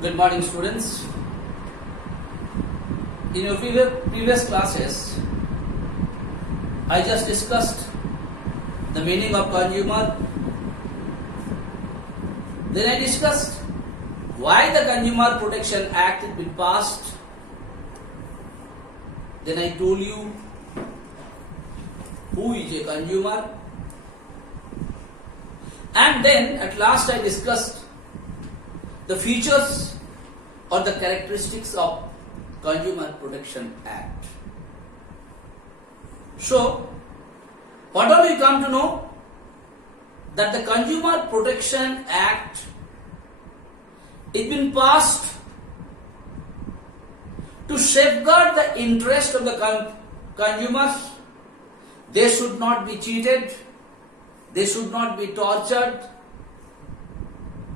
Good morning, students. In your previous classes, I just discussed the meaning of consumer. Then I discussed why the Consumer Protection Act has been passed. Then I told you who is a consumer. And then at last I discussed the features or the characteristics of Consumer Protection Act. So, what all we come to know? That the Consumer Protection Act has been passed to safeguard the interest of the consumers. They should not be cheated. They should not be tortured.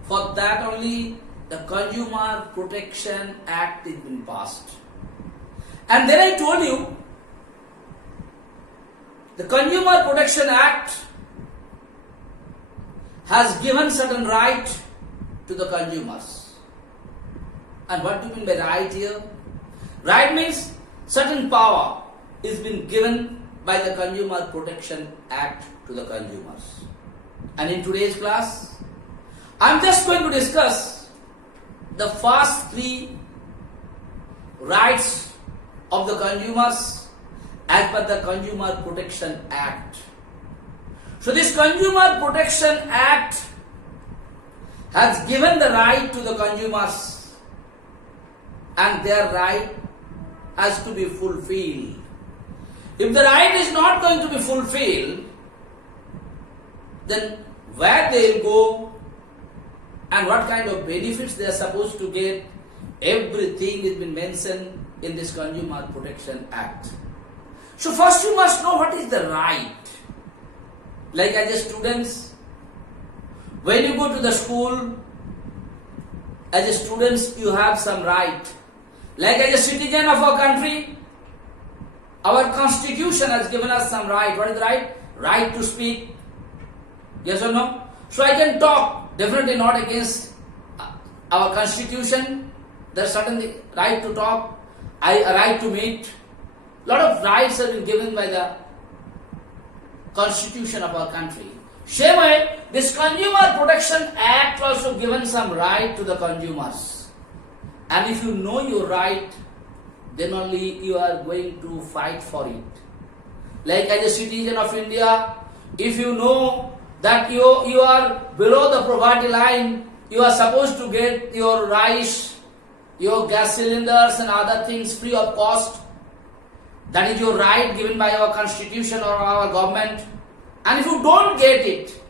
For that only the Consumer Protection Act has been passed. And then I told you the Consumer Protection Act has given certain right to the consumers. And what do you mean by right here? Right means certain power is been given by the Consumer Protection Act to the consumers. And in today's class, I am just going to discuss the first three rights of the consumers as per the Consumer Protection Act. So this Consumer Protection Act has given the right to the consumers, and their right has to be fulfilled. If the right is not going to be fulfilled, then where they will go and what kind of benefits they are supposed to get, everything has been mentioned in this Consumer Protection Act. So first you must know what is the right. Like as a students, when you go to the school, as a students you have some right. Like as a citizen of our country, our constitution has given us some right. What is the right? Right to speak. Yes or no? So I can talk, definitely not against our constitution. There is certainly right to talk, a right to meet. Lot of rights have been given by the constitution of our country. Same way, this Consumer Protection Act also given some right to the consumers. And if you know your right, then only you are going to fight for it. Like as a citizen of India, if you know that you are below the poverty line, you are supposed to get your rice, your gas cylinders and other things free of cost. That is your right given by our constitution or our government. And if you don't get it,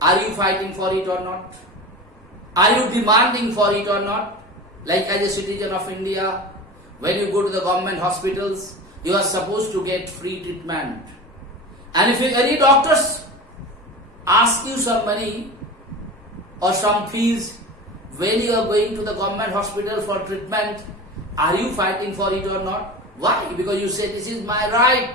are you fighting for it or not? Are you demanding for it or not? Like as a citizen of India, when you go to the government hospitals, you are supposed to get free treatment. And if any doctors ask you some money or some fees when you are going to the government hospital for treatment, are you fighting for it or not? Why? Because you say this is my right.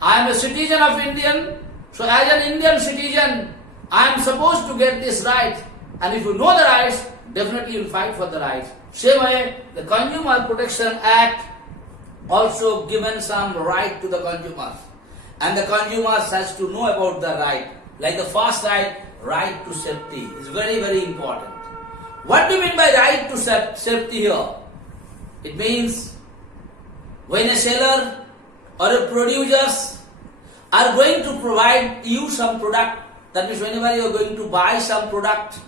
I am a citizen of India. So as an Indian citizen, I am supposed to get this right. And if you know the rights, definitely you will fight for the rights. Same way, the Consumer Protection Act also given some right to the consumers. And the consumers has to know about the right. Like the first right, right to safety is very, very important. What do you mean by right to safety here? It means when a seller or a producers are going to provide you some product, that means whenever you are going to buy some product,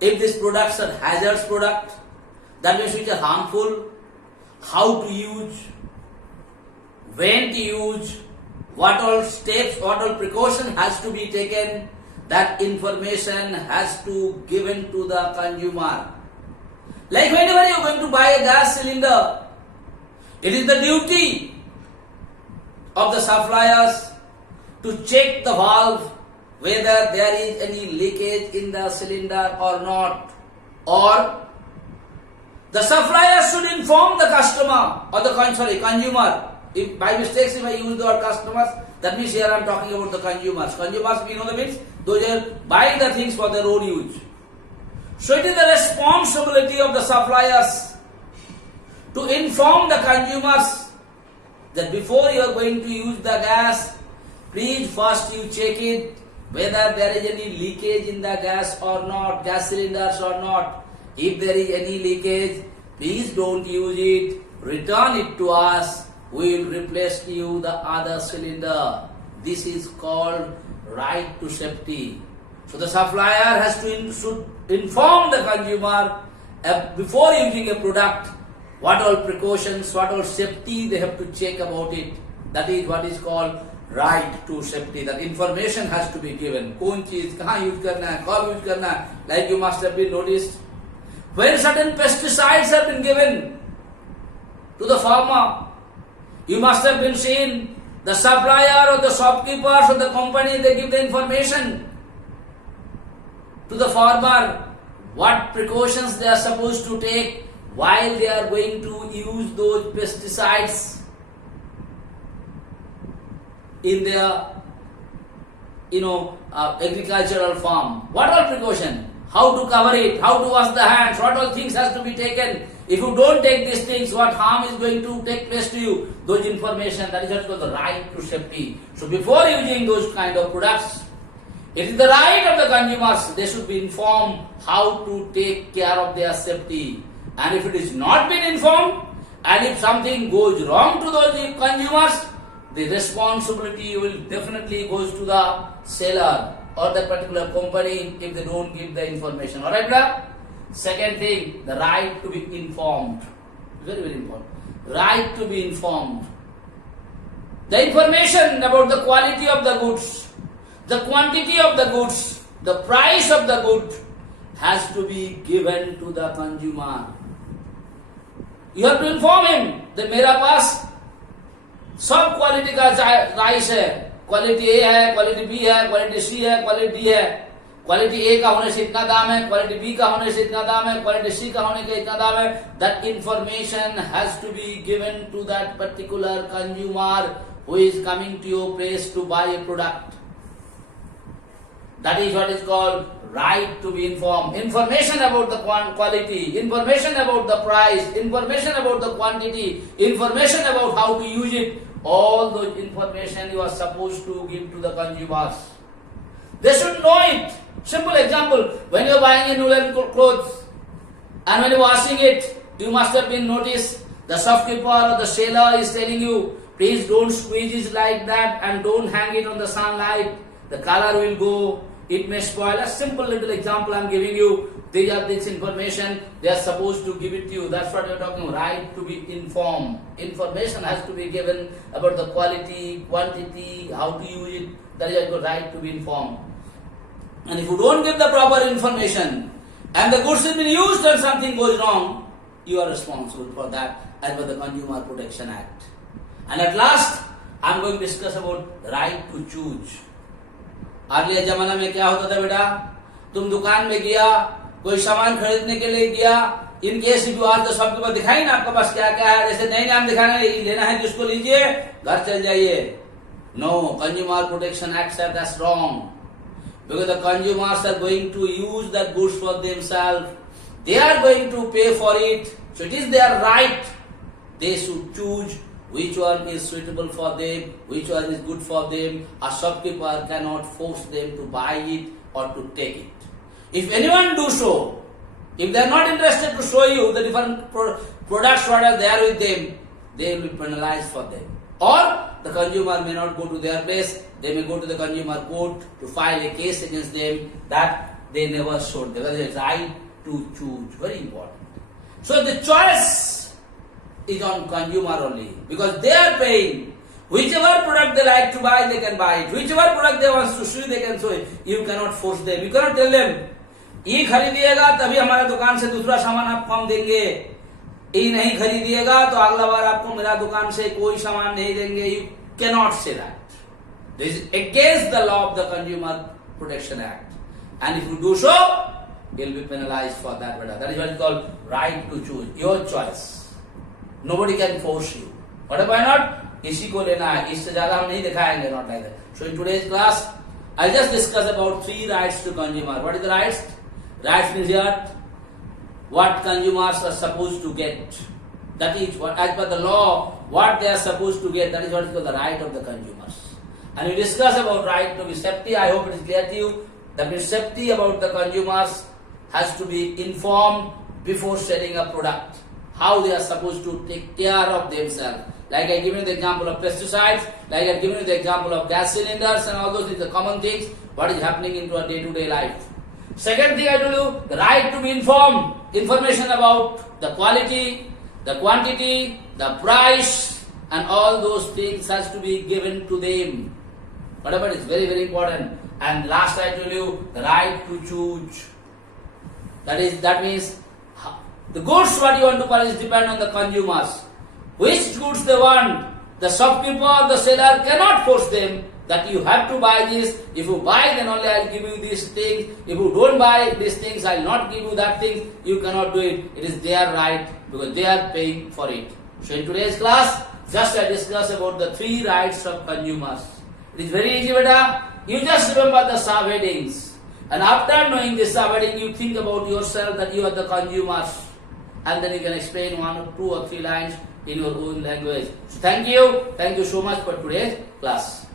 if these products are hazardous product, that means which are harmful, how to use, when to use, what all steps, what all precaution has to be taken, that information has to given to the consumer. Like whenever you are going to buy a gas cylinder, it is the duty of the suppliers to check the valve whether there is any leakage in the cylinder or not. Or the supplier should inform the customer or the consumer. If by mistake if I use the word customers, that means here I am talking about the consumers. Consumers, we know the means those are buying the things for their own use. So it is the responsibility of the suppliers to inform the consumers that before you are going to use the gas, please first you check it whether there is any leakage in the gas or not, gas cylinders or not. If there is any leakage, please don't use it, return it to us, we will replace you the other cylinder. This is called right to safety. So the supplier has to should inform the consumer before using a product what all precautions, what all safety they have to check about it. That is what is called right to safety. That information has to be given. कौन चीज कहाँ use करना है, कब use करना है. Like you must have been noticed, when certain pesticides have been given to the farmer, you must have been seen the supplier or the shopkeepers or the company, they give the information to the farmer what precautions they are supposed to take while they are going to use those pesticides in their agricultural farm. What all precaution? How to cover it, how to wash the hands, what all things has to be taken. If you don't take these things, what harm is going to take place to you? Those information, that is what's called the right to safety. So before using those kind of products, it is the right of the consumers, they should be informed how to take care of their safety. And if it is not been informed, and if something goes wrong to those consumers, the responsibility will definitely goes to the seller or that particular company if they don't give the information. Alright, brother? Second thing, the right to be informed. Very, very important. Right to be informed. The information about the quality of the goods, the quantity of the goods, the price of the good has to be given to the consumer. You have to inform him that मेरा पास सब quality का rice है, quality A है, quality B है, quality सी है, quality D है. Quality A का होने से इतना दाम है, क्वालिटी बी का होने से इतना दाम है, क्वालिटी सी का होने का इतना दाम है. That information has to be given to that particular consumer who is coming to your place to buy a product. That is what is called right to be informed. Information about the quality, information about the price, information about the quantity, information about how to use it. All those information you are supposed to give to the consumers. They should know it. Simple example, when you are buying a woolen clothes and when you are washing it, you must have been noticed the shopkeeper or the seller is telling you, please don't squeeze it like that and don't hang it on the sunlight. The color will go, it may spoil. A simple little example I am giving you. These are this information, they are supposed to give it to you. That's what we are talking about, right to be informed. Information has to be given about the quality, quantity, how to use it. That is your right to be informed. And if you don't give the proper information and the goods has been used and something goes wrong, you are responsible for that as per the Consumer Protection Act. And at last, I am going to discuss about right to choose. अगले जमाना में क्या होता था बेटा, तुम दुकान में गया, कोई सामान खरीदने के लिए गया, इन केस यू आर तो सबके पास दिखाई ना आपके पास क्या क्या है, जैसे नहीं नाम दिखाना लेना है जिसको लीजिए, घर चल जाइए. No, Consumer Protection Act said that's wrong. Because the consumers are going to use the goods for themselves. They are going to pay for it. So it is their right. They should choose which one is suitable for them, which one is good for them. A shopkeeper cannot force them to buy it or to take it. If anyone do so, if they are not interested to show you the different products what are there with them, they will be penalized for them. Or the consumer may not go to their place, they may go to the consumer court to file a case against them that they never showed. They were the right to choose. Very important. So the choice is on consumer only because they are paying. Whichever product they like to buy, they can buy it. Whichever product they want to show, they can show it. You cannot force them. You cannot tell them, ये खरीदिएगा तभी हमारा दुकान से दूसरा सामान आपको हम देंगे. ये नहीं खरीदिएगा तो अगला बार आपको मेरा दुकान से कोई सामान नहीं देंगे. You cannot say that. This is against the law of the Consumer Protection Act. And if you do so, you will be penalized for that. That is what is called right to choose. Your choice. Nobody can force you. What why not? इसी को लेना है, इससे ज्यादा हम नहीं दिखाएंगे. Not like that. So in today's class, I'll just discuss about 3 rights to consumer. What is the rights? Rights means here what consumers are supposed to get. That is what, as per the law, what they are supposed to get. That is what is called the right of the consumers. And we discuss about right to be safety. I hope it is clear to you. That means safety about the consumers has to be informed before selling a product. How they are supposed to take care of themselves. Like I given you the example of pesticides, like I given you the example of gas cylinders and all those things, the common things, what is happening into our day-to-day life. Second thing I told you, the right to be informed. Information about the quality, the quantity, the price, and all those things has to be given to them. Whatever is very, very important. And last I told you, the right to choose. That means the goods what you want to purchase depend on the consumers. Which goods they want. The shopkeeper or the seller cannot force them that you have to buy this. If you buy, then only I'll give you these things. If you don't buy these things, I'll not give you that thing. You cannot do it. It is their right because they are paying for it. So in today's class, just I discuss about the 3 rights of consumers. It is very easy, beta. You just remember the subheadings. And after knowing this subheading, you think about yourself that you are the consumers. And then you can explain 1 or 2 or 3 lines in your own language. So thank you so much for today's class.